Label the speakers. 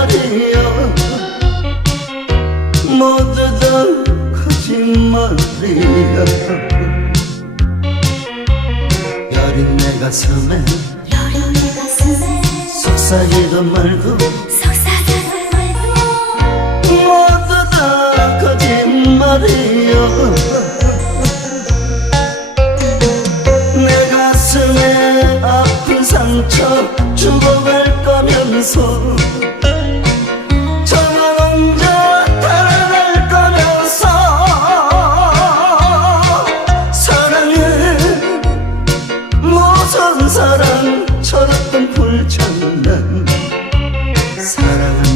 Speaker 1: 말이야 모두 다 거짓말이야 여린 내 가슴에
Speaker 2: 여린 내 가슴에
Speaker 1: 속삭이던 말도
Speaker 2: 속삭이는 말도
Speaker 1: 모두 다 거짓말이야 내 가슴에 아픈 상처 죽어갈 거면서 사랑 철없던 불장난 사랑